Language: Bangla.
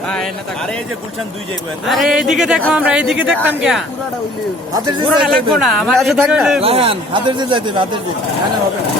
হ্যাঁ, আরে এই এইদিকে দেখো আমরা এইদিকে দেখতাম কে? হাতের পুরোটা লাগবো না, আমার হাতের যে যাইতে হাতের যে। হবে না।